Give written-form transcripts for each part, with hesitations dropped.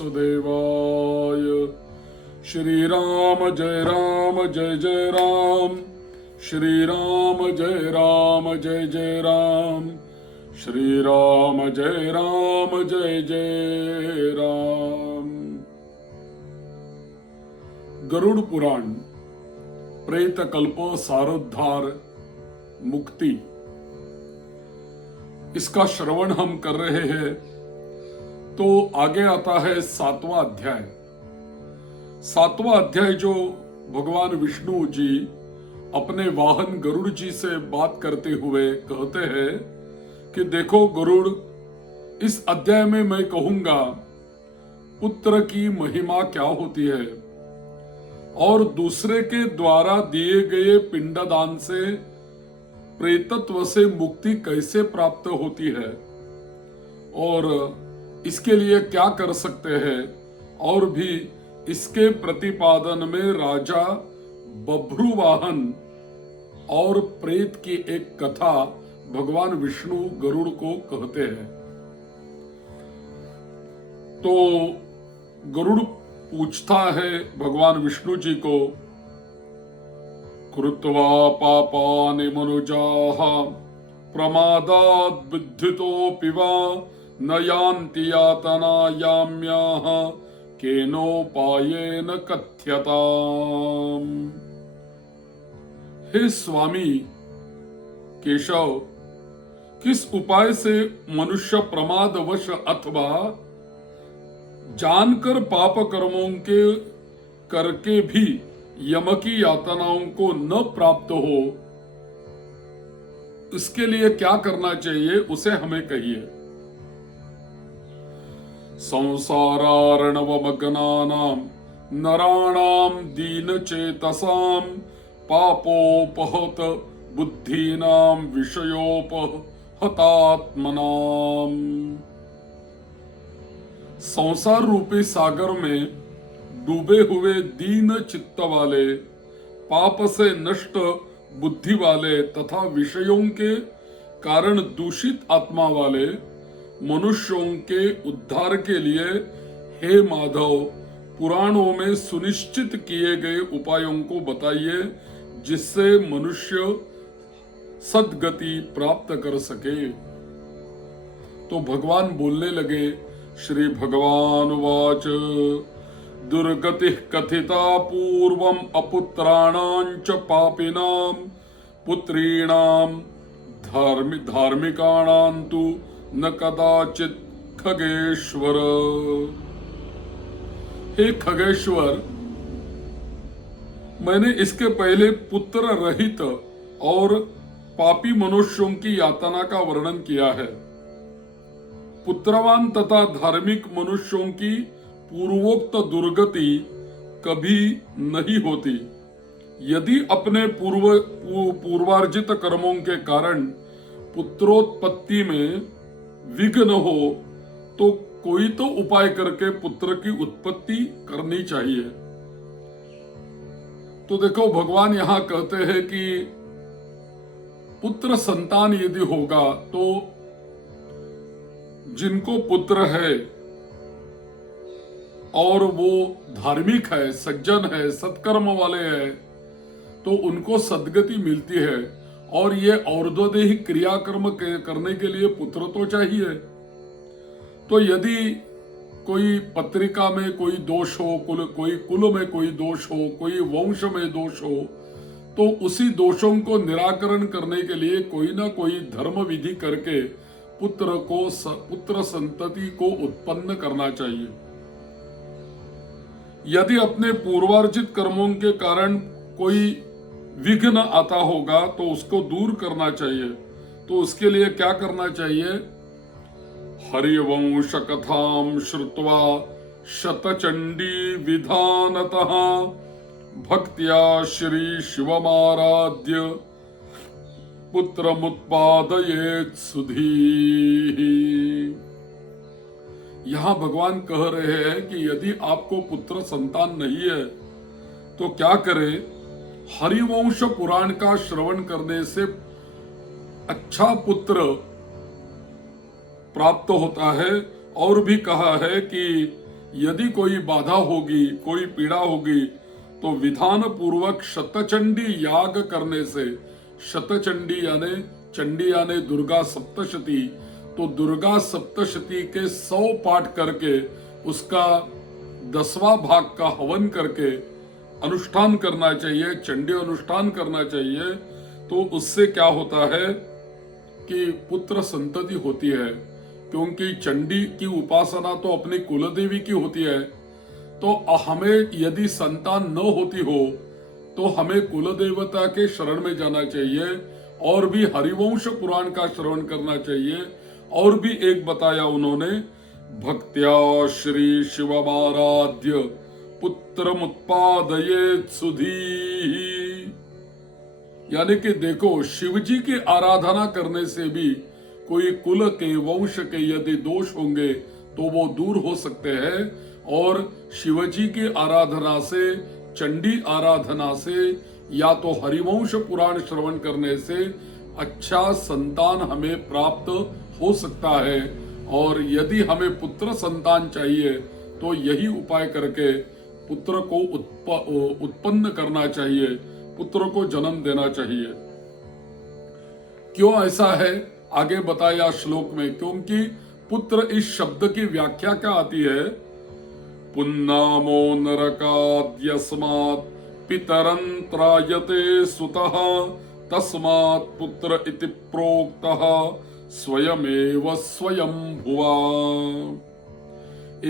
वासुदेवाय। श्री राम जय जय राम, श्री राम जय जय राम, श्री राम जय राम। गरुड़ पुराण प्रेत कल्प सारोद्धार मुक्ति, इसका श्रवण हम कर रहे हैं। तो आगे आता है 7वां अध्याय। 7वां अध्याय जो भगवान विष्णु जी अपने वाहन गरुड़ जी से बात करते हुए कहते हैं कि देखो गरुड़, इस अध्याय में मैं कहूंगा पुत्र की महिमा क्या होती है और दूसरे के द्वारा दिए गए पिंडदान से प्रेतत्व से मुक्ति कैसे प्राप्त होती है और इसके लिए क्या कर सकते हैं, और भी इसके प्रतिपादन में राजा बभ्रुवाहन और प्रेत की एक कथा भगवान विष्णु गरुड़ को कहते हैं। तो गरुड़ पूछता है भगवान विष्णु जी को, कृत्वा पापानि मनुजाः प्रमादात् बुद्धितोऽपि वा न यान्ति यातनायाम्याः केनोपायेन कथ्यताम्। हे स्वामी केशव, किस उपाय से मनुष्य प्रमादवश अथवा जानकर पाप कर्मों के करके भी यम की यातनाओं को न प्राप्त हो, इसके लिए क्या करना चाहिए उसे हमें कहिए। संसारार्णवमग्नानां नराणां दीनचेतसां पापोपहत बुद्धीनां विषयोपहतात्मनां। संसार रूपी सागर में डूबे हुए दीन चित्त वाले, पाप से नष्ट बुद्धि वाले तथा विषयों के कारण दूषित आत्मा वाले मनुष्यों के उद्धार के लिए हे माधव, पुराणों में सुनिश्चित किए गए उपायों को बताइए जिससे मनुष्य सद्गति प्राप्त कर सके। तो भगवान बोलने लगे, श्री भगवान वाच, दुर्गति कथिता पूर्वम अपुत्राणां च पापिनां पुत्रीणां धार्मिकाणां तु न कदाचित खगेश्वर। हे खगेश्वर, मैंने इसके पहले पुत्र रहित और पापी मनुष्यों की यातना का वर्णन किया है। पुत्रवान तथा धार्मिक मनुष्यों की पूर्वोक्त दुर्गति कभी नहीं होती। यदि अपने पूर्वार्जित कर्मों के कारण पुत्रोत्पत्ति में विघ्न हो तो कोई तो उपाय करके पुत्र की उत्पत्ति करनी चाहिए। तो देखो भगवान यहां कहते हैं कि पुत्र संतान यदि होगा तो जिनको पुत्र है और वो धार्मिक है, सज्जन है, सत्कर्म वाले हैं, तो उनको सद्गति मिलती है। और ये और्ध्वदेहिक क्रियाकर्म करने के लिए पुत्र तो चाहिए। तो यदि कोई पत्रिका में कोई दोष हो, कोई कुल में कोई दोष हो, कोई वंश में दोष हो, तो उसी दोषों को निराकरण करने के लिए कोई ना कोई धर्म विधि करके पुत्र संतति को उत्पन्न करना चाहिए। यदि अपने पूर्वार्जित कर्मों के कारण कोई विघ्न आता होगा तो उसको दूर करना चाहिए। तो उसके लिए क्या करना चाहिए? हरिवंश कथां श्रुत्वा शतचंडी विधानतः भक्त्या श्री शिवमाराध्य पुत्रमुत्पादयेत् सुधीः। यहां भगवान कह रहे हैं कि यदि आपको पुत्र संतान नहीं है तो क्या करें? हरिवंश पुराण का श्रवण करने से अच्छा पुत्र प्राप्त होता है। और भी कहा है कि यदि कोई बाधा होगी, कोई पीड़ा होगी, तो विधान पूर्वक शतचंडी याग करने से, शतचंडी यानी चंडी यानी दुर्गा सप्तशती, तो दुर्गा सप्तशती के 100 पाठ करके उसका 10वां भाग का हवन करके अनुष्ठान करना चाहिए, चंडी अनुष्ठान करना चाहिए। तो उससे क्या होता है कि पुत्र संतति होती है, क्योंकि चंडी की उपासना तो अपनी कुलदेवी की होती है। तो हमें यदि संतान न होती हो तो हमें कुलदेवता के शरण में जाना चाहिए और भी हरिवंश पुराण का श्रवण करना चाहिए। और भी एक बताया उन्होंने, भक्त्या श्री शिवमाराध्य पुत्रमुत्पादयेत् सुधीः, यानी कि देखो शिव जी की आराधना करने से भी कोई कुल के वंश के यदि दोष होंगे तो वो दूर हो सकते हैं। और शिव जी की आराधना से, चंडी आराधना से या तो हरिवंश पुराण श्रवण करने से अच्छा संतान हमें प्राप्त हो सकता है। और यदि हमें पुत्र संतान चाहिए तो यही उपाय करके पुत्र को उत्पन्न करना चाहिए, पुत्र को जन्म देना चाहिए। क्यों ऐसा है आगे बताया श्लोक में, क्योंकि पुत्र इस शब्द की व्याख्या क्या आती है, पुन्नामो नरकाद्यस्मात् पितरं त्रायते सुतः तस्मात् पुत्र इति प्रोक्तः स्वयमेव स्वयंभुवा।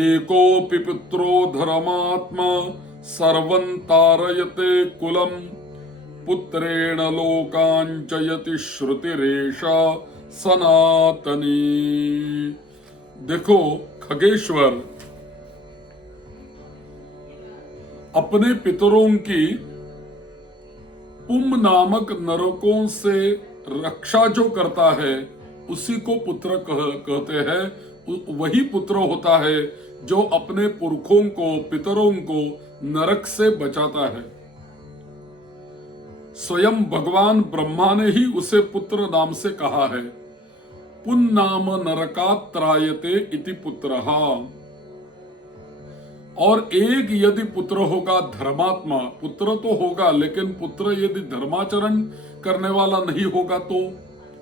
एकोऽपि पुत्रो धर्मात्मा सर्वं तारयते कुलम् पुत्रेण लोकान् जयति श्रुतिरेषा सनातनी। देखो खगेश्वर अपने पितरों की पुम नामक नरकों से रक्षा जो करता है उसी को पुत्र कहते हैं। वही पुत्र होता है जो अपने पुरखों को, पितरों को नरक से बचाता है। स्वयं भगवान ब्रह्मा ने ही उसे पुत्र नाम से कहा है, पुन्नाम नरकात् त्रायते इति पुत्रः। और एक यदि पुत्र होगा धर्मात्मा, पुत्र तो होगा लेकिन पुत्र यदि धर्माचरण करने वाला नहीं होगा तो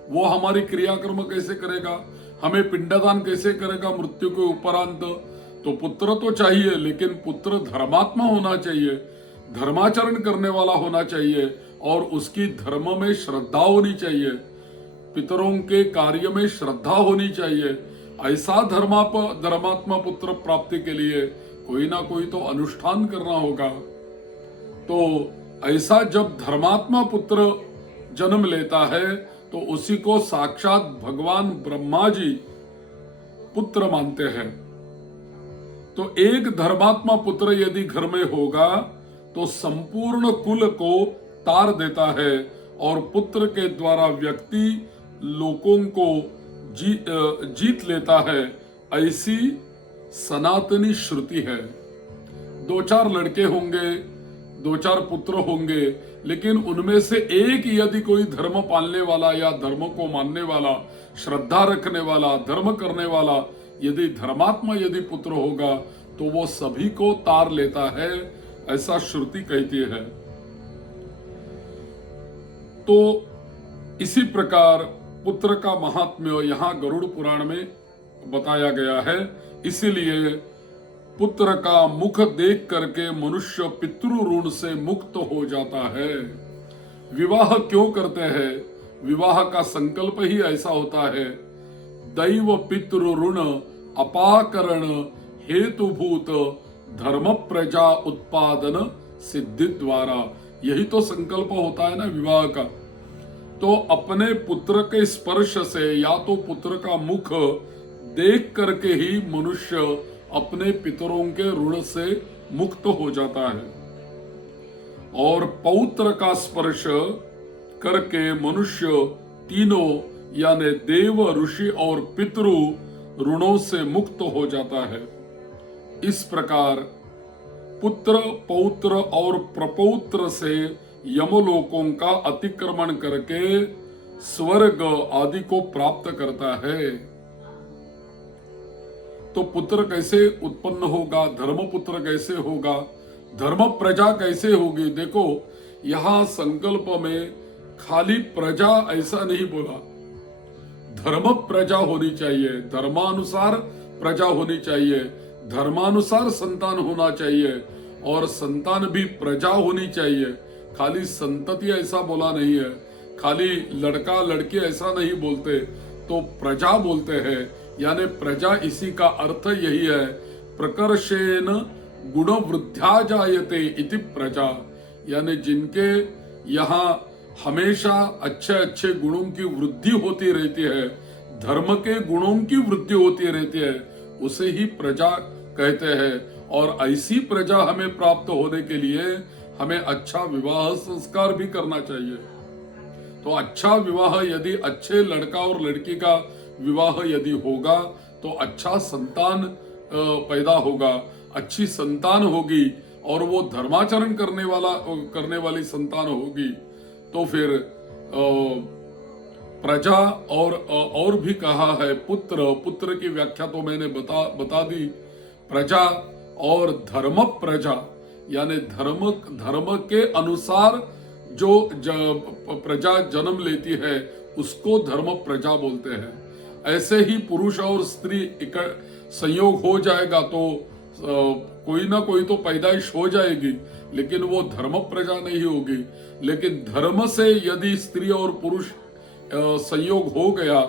वो हमारी क्रियाकर्म कैसे करेगा, हमें पिंडदान कैसे करेगा मृत्यु के उपरांत। तो पुत्र तो चाहिए लेकिन पुत्र धर्मात्मा होना चाहिए, धर्माचरण करने वाला होना चाहिए और उसकी धर्म में श्रद्धा होनी चाहिए, पितरों के कार्य में श्रद्धा होनी चाहिए। ऐसा धर्मात्मा पुत्र प्राप्ति के लिए कोई ना कोई तो अनुष्ठान करना होगा। तो ऐसा जब धर्मात्मा पुत्र जन्म लेता है तो उसी को साक्षात भगवान ब्रह्मा जी पुत्र मानते हैं। तो एक धर्मात्मा पुत्र यदि घर में होगा तो संपूर्ण कुल को तार देता है और पुत्र के द्वारा व्यक्ति लोगों को जीत लेता है, ऐसी सनातनी श्रुति है। 2-4 लड़के होंगे, 2-4 पुत्र होंगे, लेकिन उनमें से एक यदि कोई धर्म पालने वाला या धर्म को मानने वाला, श्रद्धा रखने वाला, धर्म करने वाला यदि धर्मात्मा यदि पुत्र होगा तो वो सभी को तार लेता है, ऐसा श्रुति कहती है। तो इसी प्रकार पुत्र का महात्म्य यहाँ गरुड़ पुराण में बताया गया है। इसीलिए पुत्र का मुख देख करके मनुष्य पितृ ऋण से मुक्त हो जाता है। विवाह क्यों करते हैं? विवाह का संकल्प ही ऐसा होता है, दैव पितृ ऋण अपाकरण हेतुभूत धर्म प्रजा उत्पादन सिद्धि द्वारा। यही तो संकल्प होता है ना विवाह का। तो अपने पुत्र के स्पर्श से या तो पुत्र का मुख देख करके ही मनुष्य अपने पितरों के ऋण से मुक्त हो जाता है। और पौत्र का स्पर्श करके मनुष्य तीनों यानी देव, ऋषि और पितृ ऋणों से मुक्त हो जाता है। इस प्रकार पुत्र, पौत्र और प्रपौत्र से यमलोकों का अतिक्रमण करके स्वर्ग आदि को प्राप्त करता है। तो पुत्र कैसे उत्पन्न होगा, धर्म पुत्र कैसे होगा, धर्म प्रजा कैसे होगी। देखो यहां संकल्प में खाली प्रजा ऐसा नहीं बोला, धर्म प्रजा होनी चाहिए, धर्मानुसार प्रजा होनी चाहिए, धर्मानुसार संतान होना चाहिए और संतान भी प्रजा होनी चाहिए। खाली संतति ऐसा बोला नहीं है, खाली लड़का लड़की ऐसा नहीं बोलते, तो प्रजा बोलते हैं। यानी प्रजा इसी का अर्थ यही है, प्रकर्षेण गुण वृद्ध्या जायते इति प्रजा। यानी जिनके यहाँ हमेशा अच्छे अच्छे गुणों की वृद्धि होती रहती है, धर्म के गुणों की वृद्धि होती रहती है, उसे ही प्रजा कहते हैं। और ऐसी प्रजा हमें प्राप्त होने के लिए हमें अच्छा विवाह संस्कार भी करना चाहिए। तो अच्छा विवाह यदि अच्छे लड़का और लड़की का विवाह यदि होगा तो अच्छा संतान पैदा होगा, अच्छी संतान होगी और वो धर्माचरण करने वाली संतान होगी। तो फिर प्रजा और भी कहा है, पुत्र की व्याख्या तो मैंने बता दी। प्रजा और धर्म प्रजा, यानी धर्म के अनुसार जो प्रजा जन्म लेती है उसको धर्म प्रजा बोलते हैं। ऐसे ही पुरुष और स्त्री संयोग हो जाएगा तो कोई ना कोई तो पैदाइश हो जाएगी, लेकिन वो धर्म प्रजा नहीं होगी। लेकिन धर्म से यदि स्त्री और पुरुष संयोग हो गया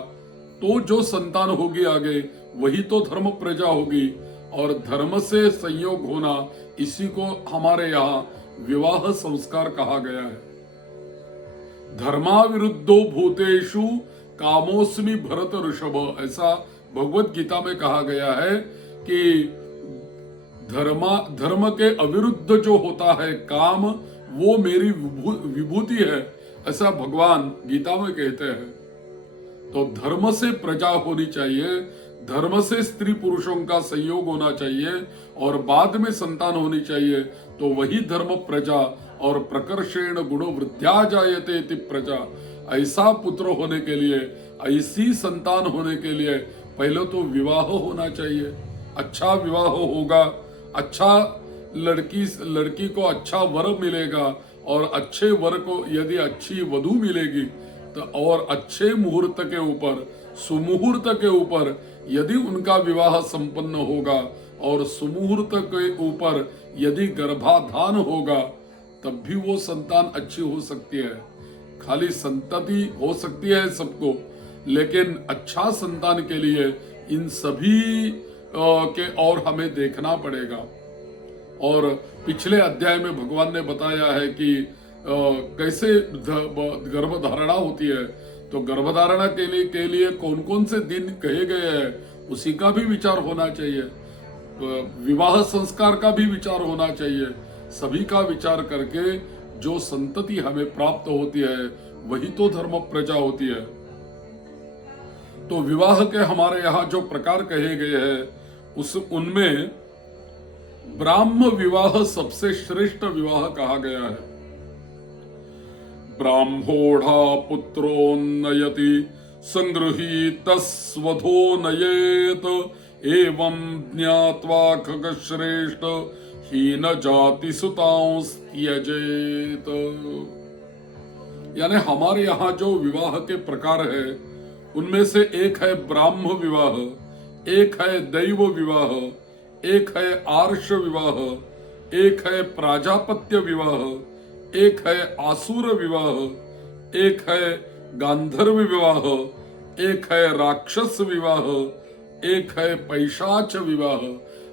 तो जो संतान होगी आगे वही तो धर्म प्रजा होगी। और धर्म से संयोग होना, इसी को हमारे यहाँ विवाह संस्कार कहा गया है। धर्माविरुद्धो भूतेषु कामोस्मि भरत ऋषभ, ऐसा भगवत गीता में कहा गया है कि धर्म के अविरुद्ध जो होता है काम, वो मेरी विभूति है, ऐसा भगवान गीता में कहते हैं। तो धर्म से प्रजा होनी चाहिए, धर्म से स्त्री पुरुषों का संयोग होना चाहिए और बाद में संतान होनी चाहिए, तो वही धर्म प्रजा। और प्रकर्षेण गुण वृद्ध्या जायते इति प्रजा। ऐसा पुत्र होने के लिए, ऐसी संतान होने के लिए पहले तो विवाह होना चाहिए। अच्छा विवाह होगा, अच्छा लड़की को अच्छा वर मिलेगा और अच्छे वर को यदि अच्छी वधू मिलेगी तो और अच्छे मुहूर्त के ऊपर, सुमुहूर्त के ऊपर यदि उनका विवाह संपन्न होगा और सुमुहूर्त के ऊपर यदि गर्भाधान होगा तब भी वो संतान अच्छी हो सकती है। खाली संतति हो सकती है सबको, लेकिन अच्छा संतान के लिए इन सभी के और हमें देखना पड़ेगा। और पिछले अध्याय में भगवान ने बताया है कि कैसे गर्भधारणा होती है, तो गर्भधारणा के लिए कौन कौन से दिन कहे गए हैं उसी का भी विचार होना चाहिए, विवाह संस्कार का भी विचार होना चाहिए। सभी का विचार करके जो संतति हमें प्राप्त होती है वही तो धर्म प्रजा होती है। तो विवाह के हमारे यहाँ जो प्रकार कहे गए हैं उनमें ब्राह्म विवाह सबसे श्रेष्ठ विवाह कहा गया है। ब्राह्मोढ़ा पुत्रोन्नयति संगृहीतस्वधो नयेत एवं ज्ञात्वा खगश्रेष्ठ हीन जाति सुतांस त्यजेत। यानी हमारे यहाँ जो विवाह के प्रकार है उनमें से एक है ब्राह्म विवाह, एक है दैव विवाह, एक है आर्ष विवाह, एक है प्राजापत्य विवाह, एक है आसुर विवाह, एक है गांधर्व विवाह, एक है राक्षस विवाह, एक है पैशाच विवाह।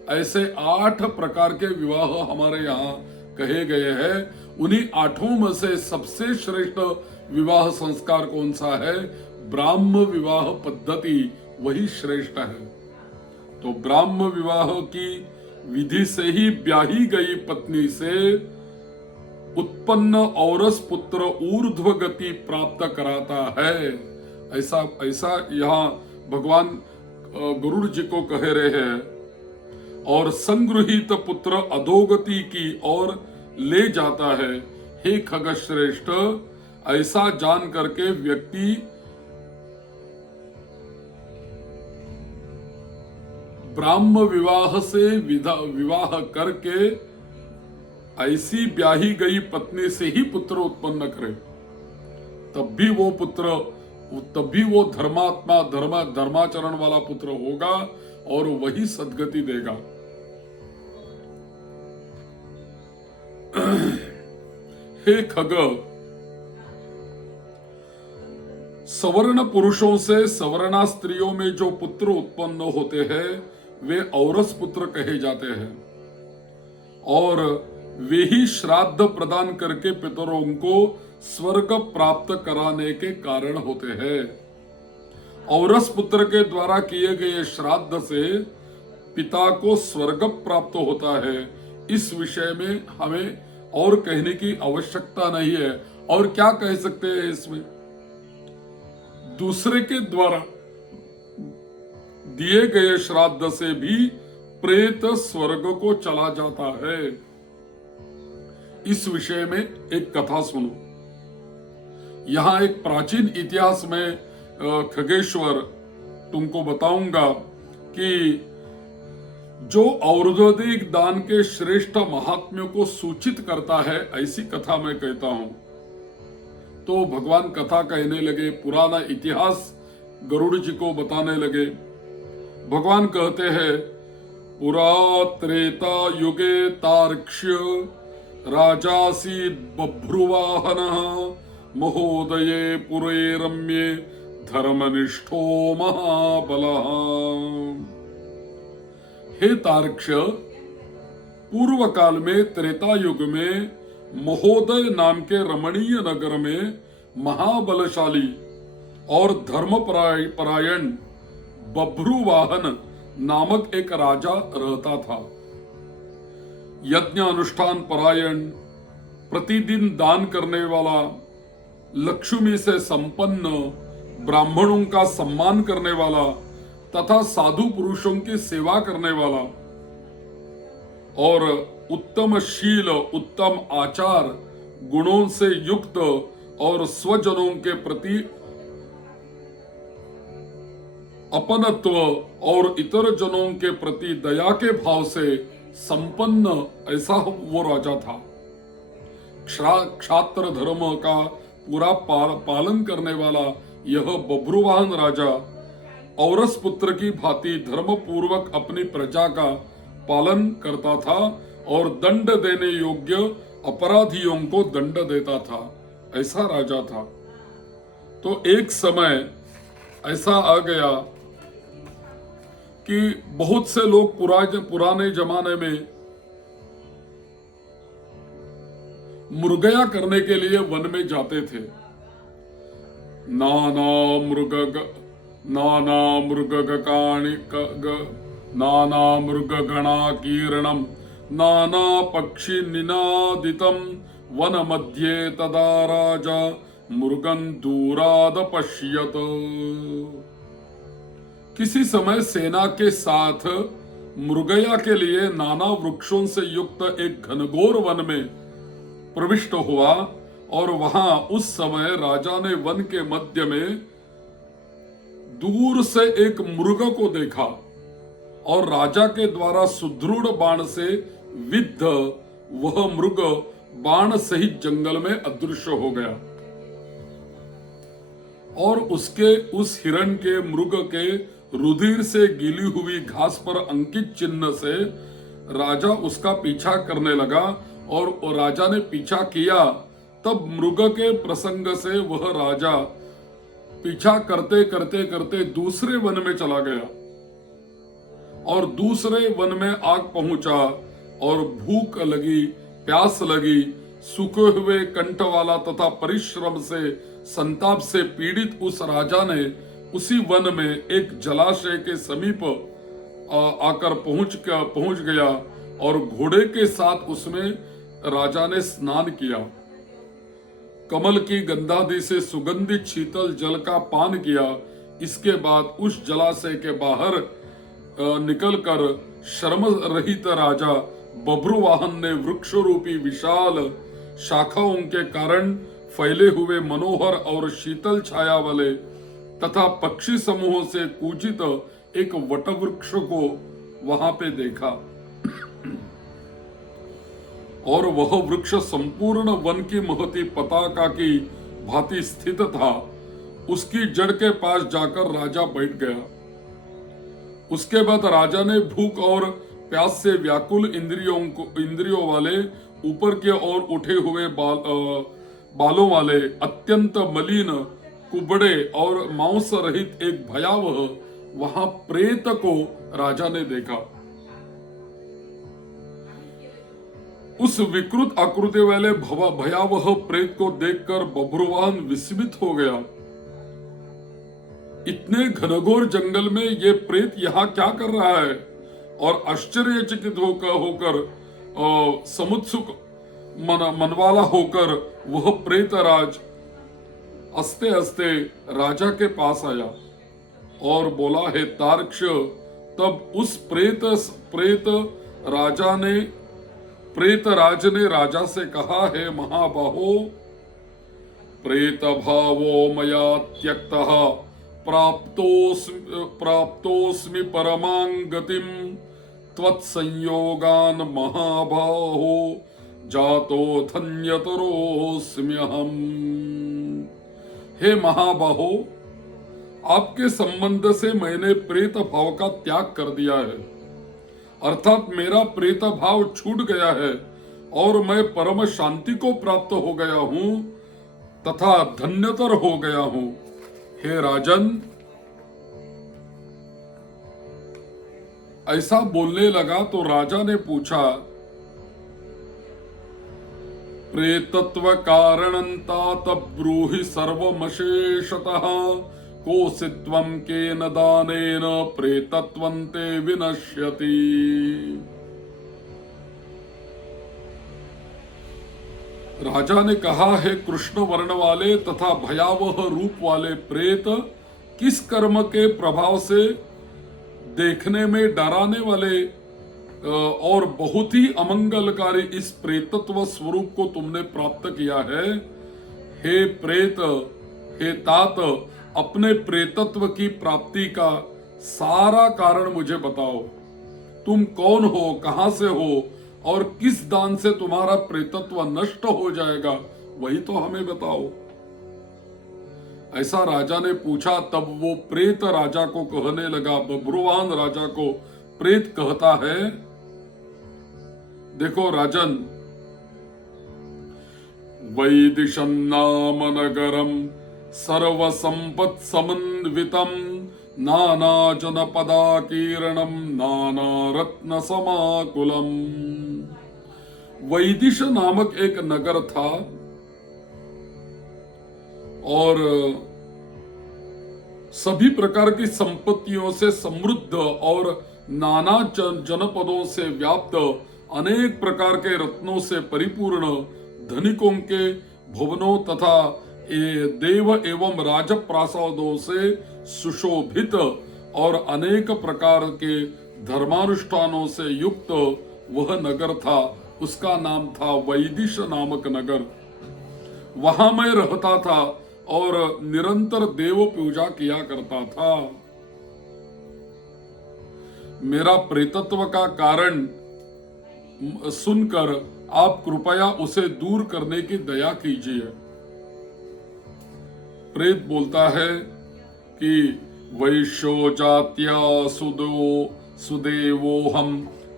ऐसे 8 प्रकार के विवाह हमारे यहाँ कहे गए हैं। उन्हीं 8 में से सबसे श्रेष्ठ विवाह संस्कार कौन सा है? ब्राह्म विवाह पद्धति, वही श्रेष्ठ है। तो ब्राह्म विवाह की विधि से ही ब्याही गई पत्नी से उत्पन्न औरस पुत्र ऊर्ध्व गति प्राप्त कराता है। ऐसा यहाँ भगवान गरुड़ जी को कह रहे हैं। और संगृहीत पुत्र अधोगति की ओर ले जाता है। हे खगश्रेष्ठ, ऐसा जान करके व्यक्ति ब्राह्म विवाह से विवाह करके ऐसी ब्याही गई पत्नी से ही पुत्र उत्पन्न करे, तब भी वो धर्मात्मा धर्माचरण वाला पुत्र होगा और वही सद्गति देगा। हे खग, सवर्ण पुरुषों से सवर्णा स्त्रियों में जो पुत्र उत्पन्न होते हैं वे औरस पुत्र कहे जाते हैं और वे ही श्राद्ध प्रदान करके पितरों को स्वर्ग प्राप्त कराने के कारण होते हैं। औरस पुत्र के द्वारा किए गए श्राद्ध से पिता को स्वर्ग प्राप्त होता है। इस विषय में हमें और कहने की आवश्यकता नहीं है। और क्या कह सकते हैं इसमें? दूसरे के द्वारा दिए गए श्राद्ध से भी प्रेत स्वर्ग को चला जाता है। इस विषय में एक कथा सुनो। यहां एक प्राचीन इतिहास में खगेश्वर तुमको बताऊंगा कि जो और्ध्वदिक दान के श्रेष्ठ महात्म्यों को सूचित करता है, ऐसी कथा मैं कहता हूं। तो भगवान कथा कहने लगे, पुराना इतिहास गरुड़ जी को बताने लगे। भगवान कहते हैं, पुरा त्रेता युगे तार्क्ष्य राजासी बभ्रुवाहनः महोदये पुरे रम्ये धर्मनिष्ठो महाबलः। हे तार्क्ष, पूर्व काल में त्रेता युग में महोदय नाम के रमणीय नगर में महाबलशाली और धर्मपरायण बभ्रुवाहन नामक एक राजा रहता था। यज्ञ अनुष्ठान परायण, प्रतिदिन दान करने वाला, लक्ष्मी से संपन्न, ब्राह्मणों का सम्मान करने वाला तथा साधु पुरुषों की सेवा करने वाला और उत्तम शील, उत्तम आचार गुणों से युक्त और स्वजनों के प्रति अपनत्व और इतर जनों के प्रति दया के भाव से संपन्न ऐसा वो राजा था। क्षात्र धर्म का पूरा पालन करने वाला यह बभ्रुवाहन राजा औरस पुत्र की भांति धर्म पूर्वक अपनी प्रजा का पालन करता था और दंड देने योग्य अपराधियों को दंड देता था। ऐसा राजा था। तो एक समय ऐसा आ गया कि बहुत से लोग पुराने जमाने में मुर्गया करने के लिए वन में जाते थे। नाना मृग गणा कीर्णम नाना पक्षी निनादितम वन मध्ये तदा राजा मृगन दूराद पश्यत। किसी समय सेना के साथ मृगया के लिए नाना वृक्षों से युक्त एक घनघोर वन में प्रविष्ट हुआ और वहां उस समय राजा ने वन के मध्य में दूर से एक मृग को देखा और राजा के द्वारा सुदृढ़ बाण से विद्ध वह मृग बाण सहित जंगल में अदृश्य हो गया और उसके उस हिरण के मृग के रुधिर से गीली हुई घास पर अंकित चिन्ह से राजा उसका पीछा करने लगा और राजा ने पीछा किया। तब मृग के प्रसंग से वह राजा पीछा करते करते करते दूसरे वन में चला गया और दूसरे वन में आग पहुंचा और भूख लगी, प्यास लगी। सूखे हुए कंठ वाला तथा परिश्रम से संताप से पीड़ित उस राजा ने उसी वन में एक जलाशय के समीप आकर पहुंच गया और घोड़े के साथ उसमें राजा ने स्नान किया। कमल की गंधादि से सुगंधित शीतल जल का पान किया। इसके बाद उस जलाशय के बाहर निकलकर शर्म रहित राजा बभ्रुवाहन ने वृक्ष रूपी विशाल शाखाओं के कारण फैले हुए मनोहर और शीतल छाया वाले तथा पक्षी समूहों से पूजित एक वट वृक्ष को वहां पे देखा और वह वृक्ष संपूर्ण वन की महती पताका की भांति स्थित था। उसकी जड़ के पास जाकर राजा बैठ गया। उसके बाद राजा ने भूख और प्यास से व्याकुल इंद्रियों वाले ऊपर की ओर उठे हुए बालों वाले अत्यंत मलिन कुबड़े और मांस रहित एक भयावह वहां प्रेत को राजा ने देखा। उस विकृत आकृति वाले भयावह प्रेत को देखकर बब्रुवाहन विस्मित हो गया। इतने घनघोर जंगल में ये प्रेत यहाँ क्या कर रहा है? और आश्चर्यचकित होकर समुत्सुक मनवाला होकर वह प्रेतराज हंसते हंसते राजा के पास आया और बोला, हे तार्क्ष। तब उस प्रेतराज ने राजा से कहा, हे महाबाहो, प्रेत भावो मया त्यक्तः प्राप्तोस्मि परमां गतिं त्वत्संयोगान् महाबाहो जातो धन्यतरोस्म्यहम्। हे महाबाहो, आपके संबंध से मैंने प्रेत भाव का त्याग कर दिया है, अर्थात मेरा प्रेत भाव छूट गया है और मैं परम शांति को प्राप्त हो गया हूं तथा धन्यतर हो गया हूं। हे राजन, ऐसा बोलने लगा तो राजा ने पूछा, प्रेतत्व कारणंता तब ब्रूहि सर्वमशेषतः कोसित्वं केन दानेन प्रेतत्वन्ते विनश्यति। राजा ने कहा, है कृष्ण वर्ण वाले तथा भयावह रूप वाले प्रेत किस कर्म के प्रभाव से देखने में डराने वाले और बहुत ही अमंगलकारी इस प्रेतत्व स्वरूप को तुमने प्राप्त किया है? हे प्रेत, हे तात, अपने प्रेतत्व की प्राप्ति का सारा कारण मुझे बताओ। तुम कौन हो, कहां से हो और किस दान से तुम्हारा प्रेतत्व नष्ट हो जाएगा, वही तो हमें बताओ। ऐसा राजा ने पूछा। तब वो प्रेत राजा को कहने लगा, बब्रुवाहन राजा को प्रेत कहता है, देखो राजन, वैदिशं नाम नगरम सर्व संपत् समन्वितम नाना जनपदाकीर्णम नाना रत्न समाकुलम। वैदिश नामक एक नगर था और सभी प्रकार की संपत्तियों से समृद्ध और नाना जनपदों से व्याप्त, अनेक प्रकार के रत्नों से परिपूर्ण, धनिकों के भवनों तथा देव एवं राजप्रासादों से सुशोभित और अनेक प्रकार के धर्मानुष्ठानों से युक्त वह नगर था। उसका नाम था वैदिश नामक नगर। वहां मैं रहता था और निरंतर देव पूजा किया करता था। मेरा प्रेतत्व का कारण सुनकर आप कृपया उसे दूर करने की दया कीजिए। प्रेत बोलता है कि वैश्यो जात्या सुदेवो हम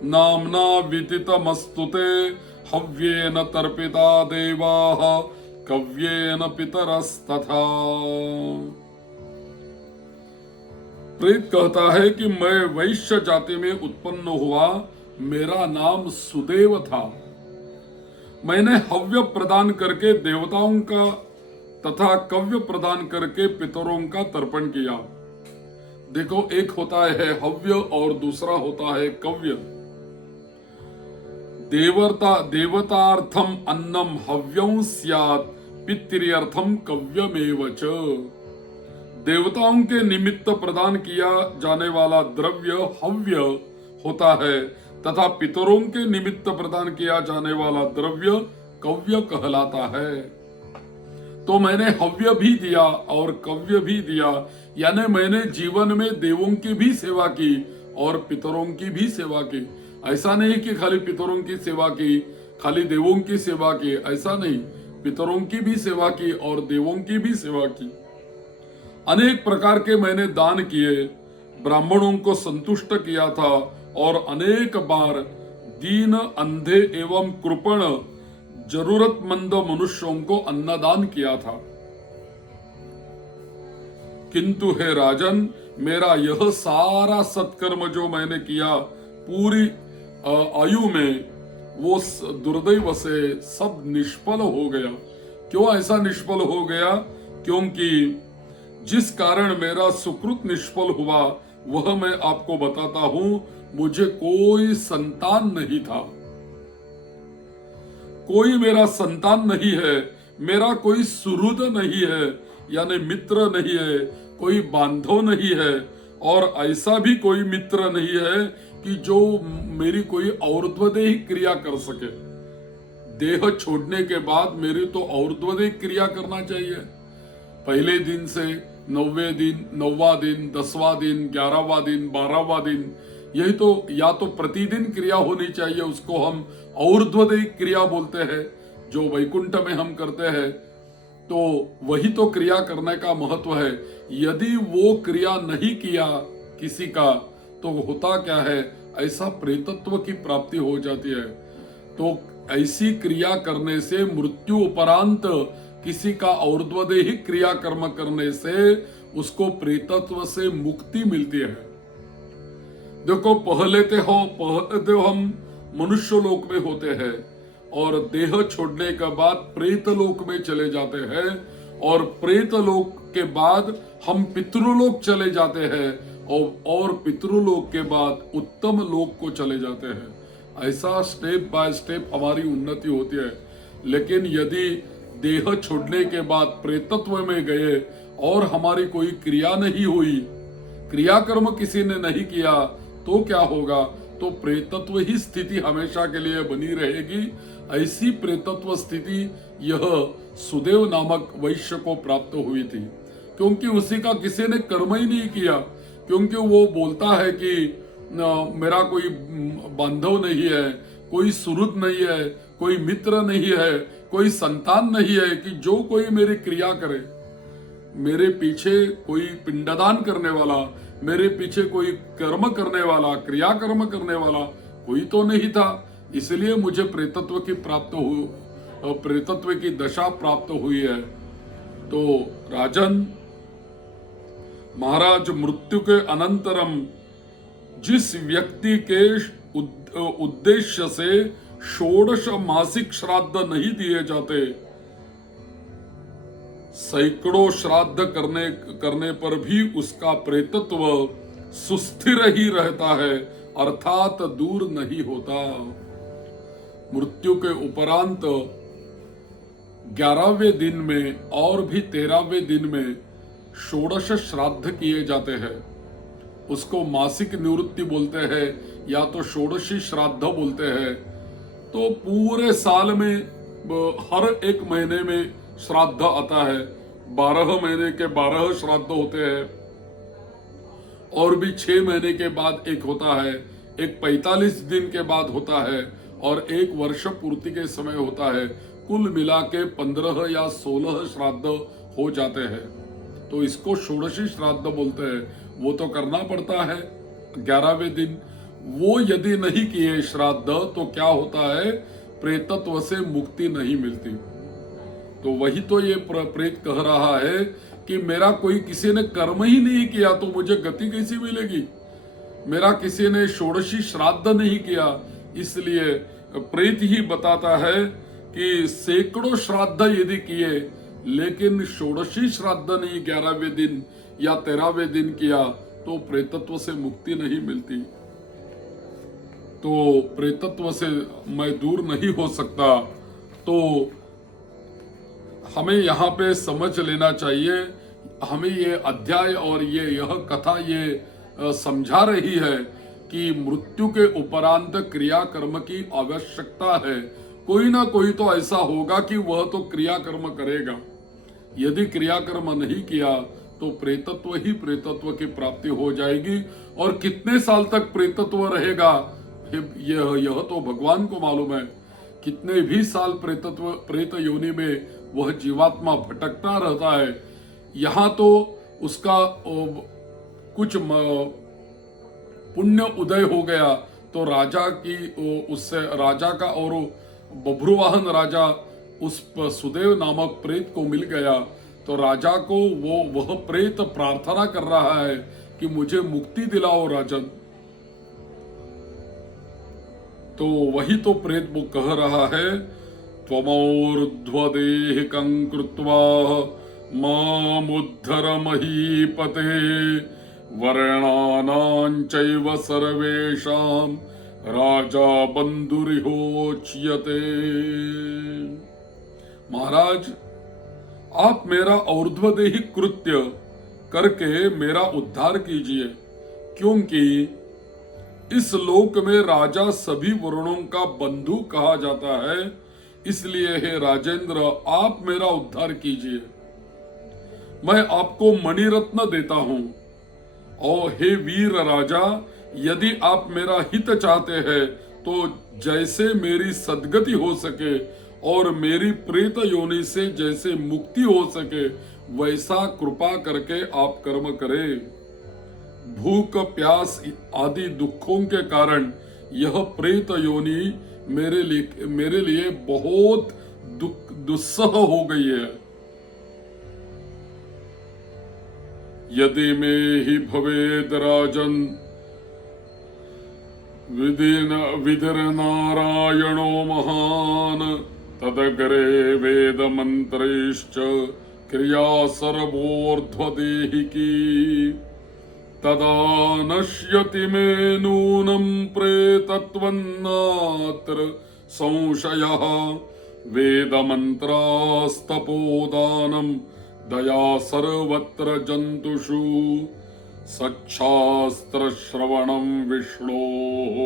नामना विदितमस्तुते हव्येन तर्पिता देवाः कव्येन पितरस्तथा। प्रेत कहता है कि मैं वैश्य जाति में उत्पन्न हुआ, मेरा नाम सुदेव था। मैंने हव्य प्रदान करके देवताओं का तथा कव्य प्रदान करके पितरों का तर्पण किया। देखो, एक होता है हव्य और दूसरा होता है कव्य। देवतार्थम अन्नम हव्यं स्यात् पितृर्थम कव्यमेव च। देवताओं के निमित्त प्रदान किया जाने वाला द्रव्य हव्य होता है तथा पितरों के निमित्त प्रदान किया जाने वाला द्रव्य कव्य कहलाता है। तो मैंने हव्य भी दिया और कव्य भी दिया, यानी मैंने जीवन में देवों की भी सेवा की और पितरों की भी सेवा की। ऐसा नहीं कि खाली पितरों की सेवा की, खाली देवों की सेवा की, ऐसा नहीं, पितरों की भी सेवा की और देवों की भी सेवा की। अनेक प्रकार के मैंने दान किए, ब्राह्मणों को संतुष्ट किया था और अनेक बार दीन, अंधे एवं कृपण जरूरतमंद मनुष्यों को अन्नदान किया था। किंतु हे राजन, मेरा यह सारा सत्कर्म जो मैंने किया पूरी आयु में, वो दुर्दैव से सब निष्फल हो गया। क्यों ऐसा निष्फल हो गया? क्योंकि जिस कारण मेरा सुकृत निष्फल हुआ वह मैं आपको बताता हूं। मुझे कोई संतान नहीं था, कोई मेरा संतान नहीं है, मेरा कोई सुहृद नहीं है, यानी मित्र नहीं है, कोई बांधव नहीं है, और ऐसा भी कोई मित्र नहीं है कि जो मेरी कोई और्ध्वदेही क्रिया कर सके। देह छोड़ने के बाद मेरी तो और्ध्वदेही क्रिया करना चाहिए। पहले दिन से 9वें दिन, 9वां दिन, 10वां दिन, 11वां दिन, 12वां दिन, यही तो, या तो प्रतिदिन क्रिया होनी चाहिए, उसको हम और्ध्वदेही क्रिया बोलते हैं, जो वैकुंठ में हम करते हैं। तो वही तो क्रिया करने का महत्व है। यदि वो क्रिया नहीं किया किसी का, तो होता क्या है, ऐसा प्रेतत्व की प्राप्ति हो जाती है। तो ऐसी क्रिया करने से, मृत्यु उपरांत किसी का और्ध्वदेही क्रिया कर्म करने से उसको प्रेतत्व से मुक्ति मिलती है। देखो, पहले तो हम मनुष्य लोक में होते हैं और देह छोड़ने के बाद प्रेत लोक में चले जाते हैं, और प्रेत लोक के बाद हम पितृलोक चले जाते हैं, और पितृलोक के बाद उत्तम लोक को चले जाते हैं। ऐसा स्टेप बाय स्टेप हमारी उन्नति होती है। लेकिन यदि देह छोड़ने के बाद प्रेतत्व में गए और हमारी कोई क्रिया नहीं हुई, क्रियाकर्म किसी ने नहीं किया, तो क्या होगा? तो प्रेतत्व ही स्थिति हमेशा के लिए बनी रहेगी। ऐसी प्रेतत्व स्थिति यह सुदेव नामक वैश्य को प्राप्त हुई थी, क्योंकि उसी का किसी ने कर्म ही नहीं किया। क्योंकि वो बोलता है कि मेरा कोई बांधव नहीं है, कोई सुहृद नहीं है, कोई मित्र नहीं है, कोई संतान नहीं है कि जो कोई मेरी क्रिया करे। मेरे पीछे कोई पिंडदान करने वाला, मेरे पीछे कोई कर्म करने वाला, क्रिया कर्म करने वाला कोई तो नहीं था। इसलिए मुझे प्रेतत्व की प्रेतत्व की दशा प्राप्त हुई है। तो राजन महाराज, मृत्यु के अनंतरम जिस व्यक्ति के उद्देश्य से 16 मासिक श्राद्ध नहीं दिए जाते, सैकड़ों श्राद्ध करने पर भी उसका प्रेतत्व सुस्थिर ही रहता है, अर्थात दूर नहीं होता। मृत्यु के उपरांत 11वें दिन में और भी 13वें दिन में 16 श्राद्ध किए जाते हैं। उसको मासिक निवृत्ति बोलते हैं या तो 16 श्राद्ध बोलते हैं। तो पूरे साल में हर एक महीने में श्राद्ध आता है। 12 महीने के 12 श्राद्ध होते हैं, और भी 6 महीने के बाद एक होता है, एक 45 दिन के बाद होता है, और एक वर्ष पूर्ति के समय होता है। कुल मिला के 15 या 16 श्राद्ध हो जाते हैं। तो इसको 16 श्राद्ध बोलते हैं। वो तो करना पड़ता है 11वें दिन। वो यदि नहीं किए श्राद्ध तो क्या होता है, प्रेतत्व से मुक्ति नहीं मिलती। तो वही तो ये प्रेत कह रहा है कि मेरा कोई किसी ने कर्म ही नहीं किया तो मुझे गति कैसी मिलेगी। मेरा किसी ने 16 श्राद्ध नहीं किया, इसलिए प्रेत ही बताता है कि सैकड़ों श्राद्ध यदि किए लेकिन 16 श्राद्ध नहीं 11वें दिन या 13वें दिन किया तो प्रेतत्व से मुक्ति नहीं मिलती। तो प्रेतत्व से मैं दूर नहीं हो सकता। तो हमें यहाँ पे समझ लेना चाहिए, हमें ये अध्याय और यह कथा ये समझा रही है कि मृत्यु के उपरांत क्रिया कर्म की आवश्यकता है। कोई ना कोई तो ऐसा होगा कि वह तो क्रिया कर्म करेगा। यदि क्रिया कर्म नहीं किया तो प्रेतत्व ही प्रेतत्व की प्राप्ति हो जाएगी। और कितने साल तक प्रेतत्व रहेगा यह तो भगवान को मालूम है। कितने भी साल प्रेत योनि में वह जीवात्मा भटकता रहता है। यहाँ तो उसका कुछ पुण्य उदय हो गया तो राजा की उससे राजा का और बभ्रुवाहन राजा उस सुदेव नामक प्रेत को मिल गया। तो राजा को वह प्रेत प्रार्थना कर रहा है कि मुझे मुक्ति दिलाओ राजन। तो वही तो प्रेत वो कह रहा है, त्वमौर्ध्वदेहिकं कृत्वा मामुद्धर महीपते वर्णानां चैव सर्वेषां राजा बंधुरिहोच्यते। महाराज, आप मेरा और्ध्वदेही कृत्य करके मेरा उद्धार कीजिए, क्योंकि इस लोक में राजा सभी वर्णों का बंधु कहा जाता है। इसलिए हे राजेंद्र, आप मेरा उद्धार कीजिए। मैं आपको मणिरत्न देता हूं। और हे वीर राजा, यदि आप मेरा हित चाहते हैं तो जैसे मेरी सद्गति हो सके और मेरी प्रेत योनि से जैसे मुक्ति हो सके, वैसा कृपा करके आप कर्म करें। भूख प्यास आदि दुखों के कारण यह प्रेत योनि मेरे लिए बहुत दुस्सह हो गई है। यदि मे ही भवेद राजन विधिर्नारायणो महान तदग्रे वेद मंत्रैश्च क्रिया सर्वोर्ध्वदेहिकी तदा नश्यति मे नूनं प्रेतत्वन्नात्र संशयः वेदमन्त्रास्तपोदानं दया सर्वत्र जन्तुषु सच्छास्त्रश्रवणं विष्णोः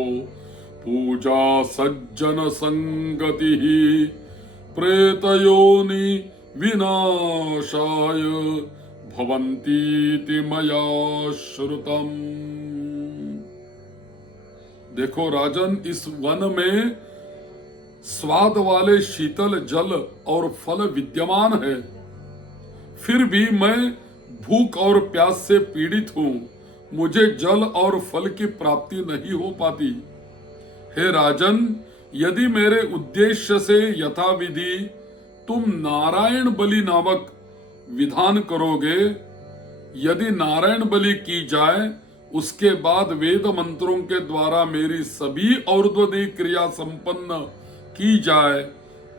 पूजा सज्जनसङ्गतिः प्रेतयोनि विनाशाय भवन्तीति मया श्रुतम्। देखो राजन, इस वन में स्वाद वाले शीतल जल और फल विद्यमान है, फिर भी मैं भूख और प्यास से पीड़ित हूं। मुझे जल और फल की प्राप्ति नहीं हो पाती। हे राजन, यदि मेरे उद्देश्य से यथाविधि तुम नारायण बलि नामक विधान करोगे, यदि नारायण बलि की जाए, उसके बाद वेद मंत्रों के द्वारा मेरी सभी और्ध्वदेही क्रिया संपन्न की जाए,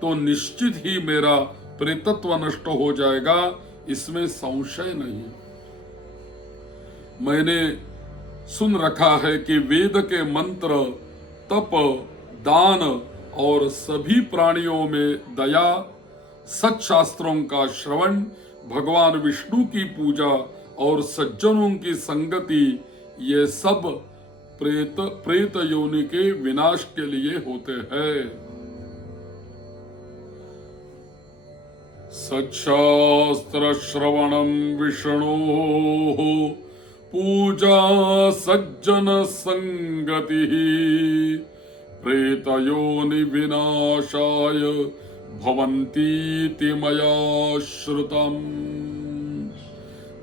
तो निश्चित ही मेरा प्रेतत्व नष्ट हो जाएगा, इसमें संशय नहीं। मैंने सुन रखा है कि वेद के मंत्र, तप, दान और सभी प्राणियों में दया, सच्शास्त्रों का श्रवण, भगवान विष्णु की पूजा और सज्जनों की संगति, ये सब प्रेत योनि के विनाश के लिए होते हैं। सच्छास्त्र श्रवणं विष्णोः पूजा सज्जन संगतिः प्रेतयोनि विनाशाय भवन्तीति मया श्रुतम्।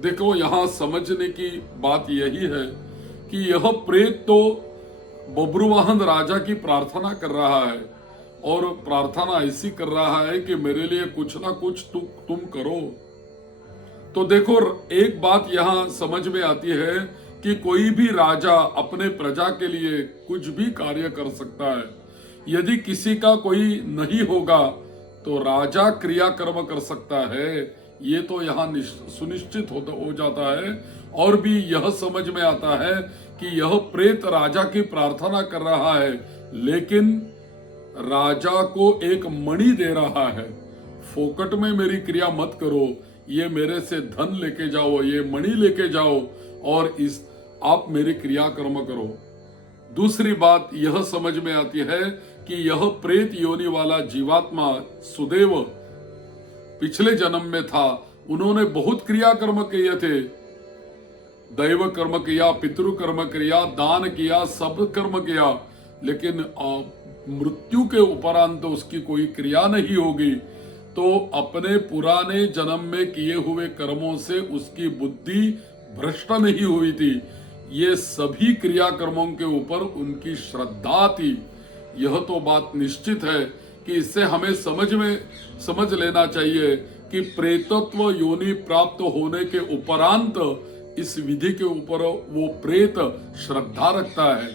देखो, यहाँ समझने की बात यही है कि यह प्रेत तो बभ्रुवाहन राजा की प्रार्थना कर रहा है और प्रार्थना ऐसी कर रहा है कि मेरे लिए कुछ ना कुछ तुम करो। तो देखो, एक बात यहाँ समझ में आती है कि कोई भी राजा अपने प्रजा के लिए कुछ भी कार्य कर सकता है। यदि किसी का कोई नहीं होगा तो राजा क्रियाकर्म कर सकता है, ये तो यहाँ सुनिश्चित हो जाता है। और भी यह समझ में आता है कि यह प्रेत राजा की प्रार्थना कर रहा है, लेकिन राजा को एक मणि दे रहा है। फोकट में मेरी क्रिया मत करो, ये मेरे से धन लेके जाओ, ये मणि लेके जाओ और आप मेरी क्रिया कर्म करो। दूसरी बात यह समझ में आती है कि यह प्रेत योनि वाला जीवात्मा सुदेव पिछले जन्म में था उन्होंने बहुत क्रियाकर्म किए थे, दैव कर्म किया, पितृ कर्म किया, दान किया, सब कर्म किया, लेकिन मृत्यु के उपरांत उसकी कोई क्रिया नहीं होगी तो अपने पुराने जन्म में किए हुए कर्मों से उसकी बुद्धि भ्रष्ट नहीं हुई थी। ये सभी क्रियाकर्मों के ऊपर उनकी श्रद्धा थी। यह तो बात निश्चित है कि इससे हमें समझ लेना चाहिए कि प्रेतत्व योनि प्राप्त होने के उपरांत इस विधि के ऊपर वो प्रेत श्रद्धा रखता है